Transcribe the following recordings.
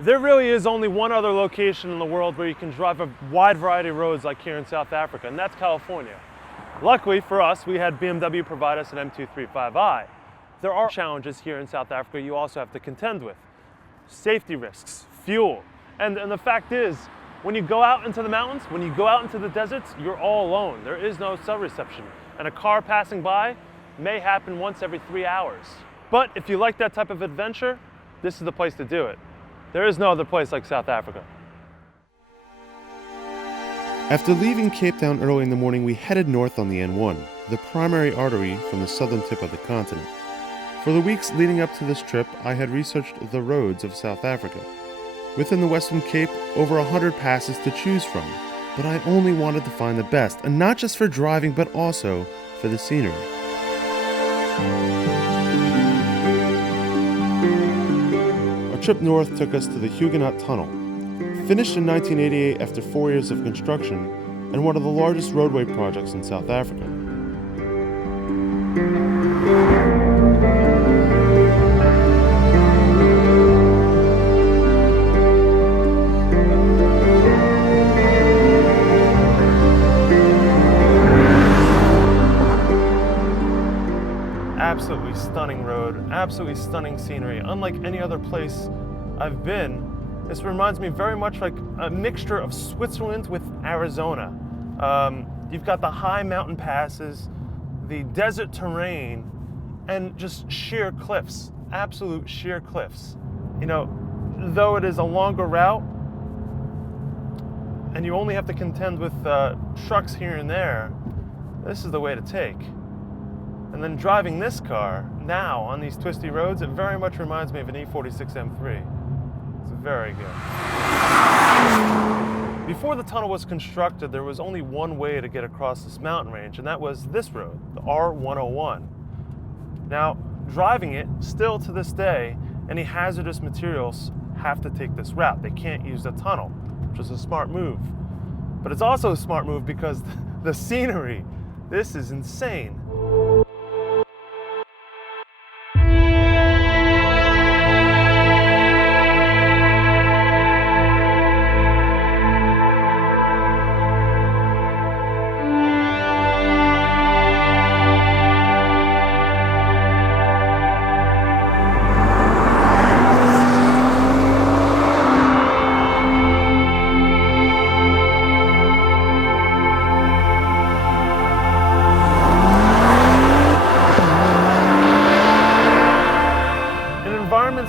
There really is only one other location in the world where you can drive a wide variety of roads like here in South Africa, and that's California. Luckily for us, we had BMW provide us an M235i. There are challenges here in South Africa you also have to contend with. Safety risks, fuel, and the fact is, when you go out into the mountains, when you go out into the deserts, you're all alone. There is no cell reception, and a car passing by may happen once every 3 hours. But if you like that type of adventure, this is the place to do it. There is no other place like South Africa. After leaving Cape Town early in the morning, we headed north on the N1, the primary artery from the southern tip of the continent. For the weeks leading up to this trip, I had researched the roads of South Africa. Within the Western Cape, over 100 passes to choose from, but I only wanted to find the best, and not just for driving, but also for the scenery. Our trip north took us to the Huguenot Tunnel. Finished in 1988 after 4 years of construction, and one of the largest roadway projects in South Africa. Absolutely stunning road, absolutely stunning scenery. Unlike any other place I've been, this reminds me very much like a mixture of Switzerland with Arizona. You've got the high mountain passes, the desert terrain, and just sheer cliffs, absolute sheer cliffs. You know, though it is a longer route, and you only have to contend with trucks here and there, this is the way to take. And then driving this car now on these twisty roads, it very much reminds me of an E46 M3. It's very good. Before the tunnel was constructed, there was only one way to get across this mountain range, and that was this road, the R101. Now, driving it, still to this day, any hazardous materials have to take this route. They can't use the tunnel, which is a smart move. But it's also a smart move because the scenery, this is insane.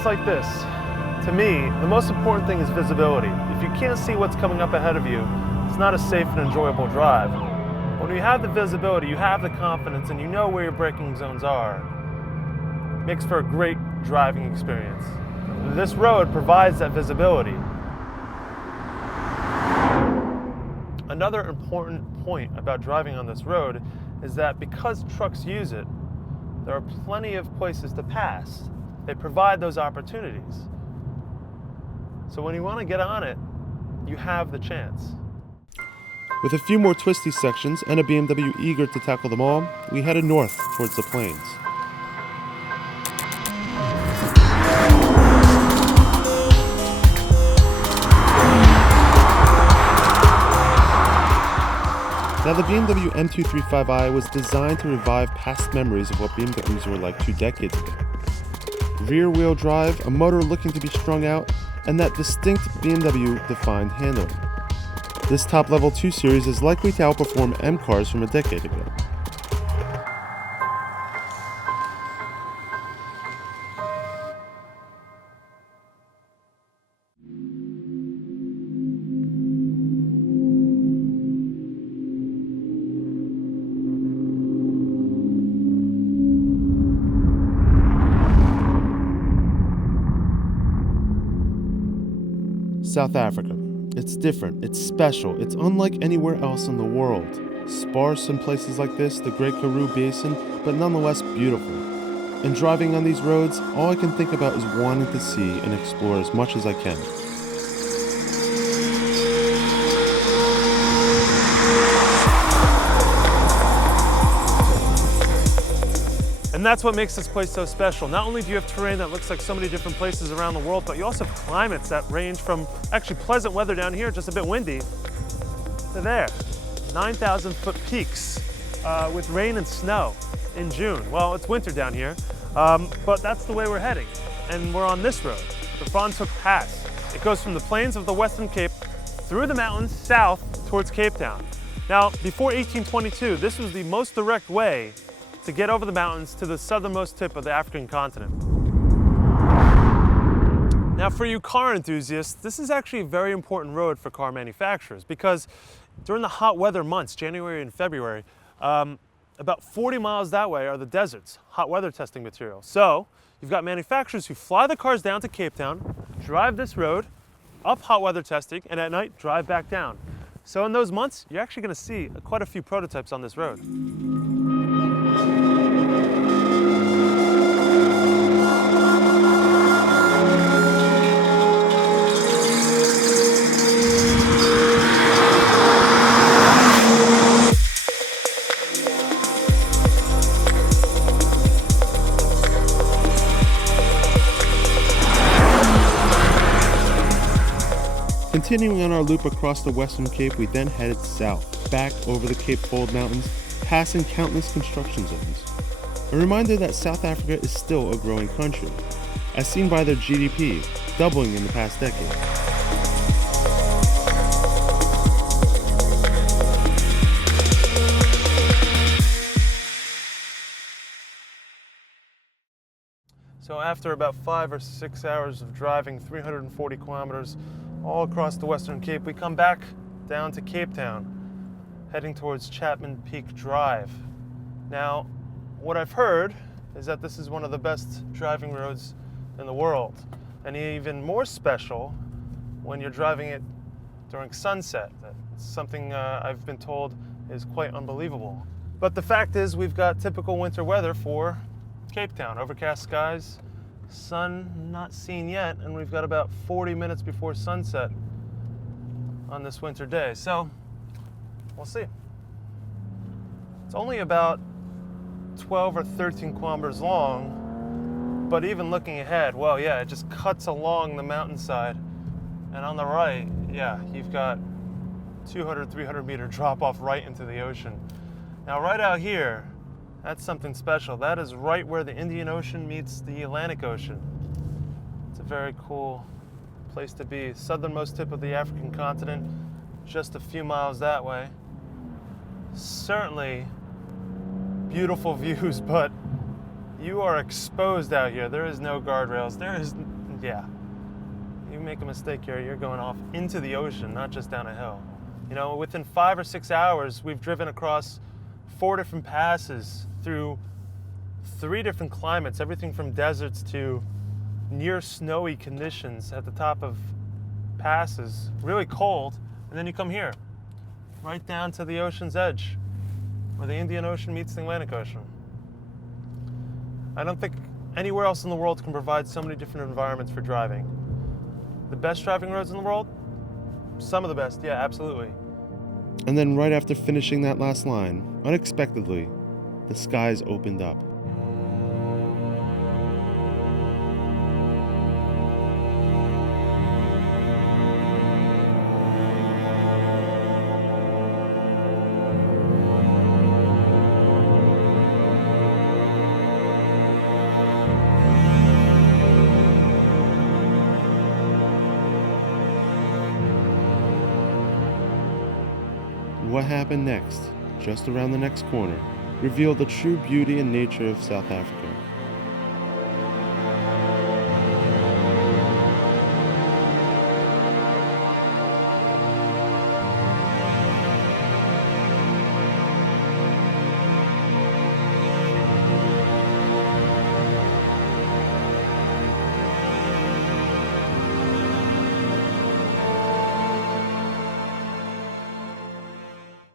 Like this, to me, the most important thing is visibility. If you can't see what's coming up ahead of you, it's not a safe and enjoyable drive. When you have the visibility, you have the confidence, and you know where your braking zones are, it makes for a great driving experience. This road provides that visibility. Another important point about driving on this road is that because trucks use it, there are plenty of places to pass. They provide those opportunities. So when you want to get on it, you have the chance. With a few more twisty sections and a BMW eager to tackle them all, we headed north towards the plains. Now, the BMW M235i was designed to revive past memories of what BMWs were like 2 decades ago. Rear-wheel drive, a motor looking to be strung out, and that distinct BMW-defined handling. This top-level 2 Series is likely to outperform M cars from a decade ago. South Africa. It's different, it's special, it's unlike anywhere else in the world. Sparse in places like this, the Great Karoo Basin, but nonetheless beautiful. And driving on these roads, all I can think about is wanting to see and explore as much as I can. And And that's what makes this place so special. Not only do you have terrain that looks like so many different places around the world, but you also have climates that range from actually pleasant weather down here, just a bit windy, to there. 9,000-foot peaks with rain and snow in June. Well, it's winter down here, but that's the way we're heading. And we're on this road, the Franschhoek Pass. It goes from the plains of the Western Cape through the mountains south towards Cape Town. Now, before 1822, this was the most direct way to get over the mountains to the southernmost tip of the African continent. Now, for you car enthusiasts, this is actually a very important road for car manufacturers because during the hot weather months, January and February, about 40 miles that way are the deserts, hot weather testing material. So you've got manufacturers who fly the cars down to Cape Town, drive this road, up hot weather testing, and at night drive back down. So in those months, you're actually going to see quite a few prototypes on this road. Continuing on our loop across the Western Cape, we then headed south, back over the Cape Fold Mountains, passing countless construction zones. A reminder that South Africa is still a growing country, as seen by their GDP, doubling in the past decade. So after about 5 or 6 hours of driving 340 kilometers all across the Western Cape, we come back down to Cape Town, heading towards Chapman Peak Drive. Now, what I've heard is that this is one of the best driving roads in the world, and even more special when you're driving it during sunset. It's something I've been told is quite unbelievable. But the fact is, we've got typical winter weather for Cape Town. Overcast skies, sun not seen yet, and we've got about 40 minutes before sunset on this winter day. So we'll see. It's only about 12 or 13 kilometers long, but even looking ahead, well, yeah, it just cuts along the mountainside. And on the right, yeah, you've got 200, 300 meter drop off right into the ocean. Now right out here, that's something special. That is right where the Indian Ocean meets the Atlantic Ocean. It's a very cool place to be. Southernmost tip of the African continent, just a few miles that way. Certainly beautiful views, but you are exposed out here. There is no guardrails. Yeah. You make a mistake here, you're going off into the ocean, not just down a hill. You know, within 5 or 6 hours, we've driven across 4 different passes through 3 different climates, everything from deserts to near snowy conditions at the top of passes, really cold, and then you come here, right down to the ocean's edge, where the Indian Ocean meets the Atlantic Ocean. I don't think anywhere else in the world can provide so many different environments for driving. The best driving roads in the world? Some of the best, yeah, absolutely. And then right after finishing that last line, unexpectedly, the skies opened up. What happened next, just around the next corner, revealed the true beauty and nature of South Africa.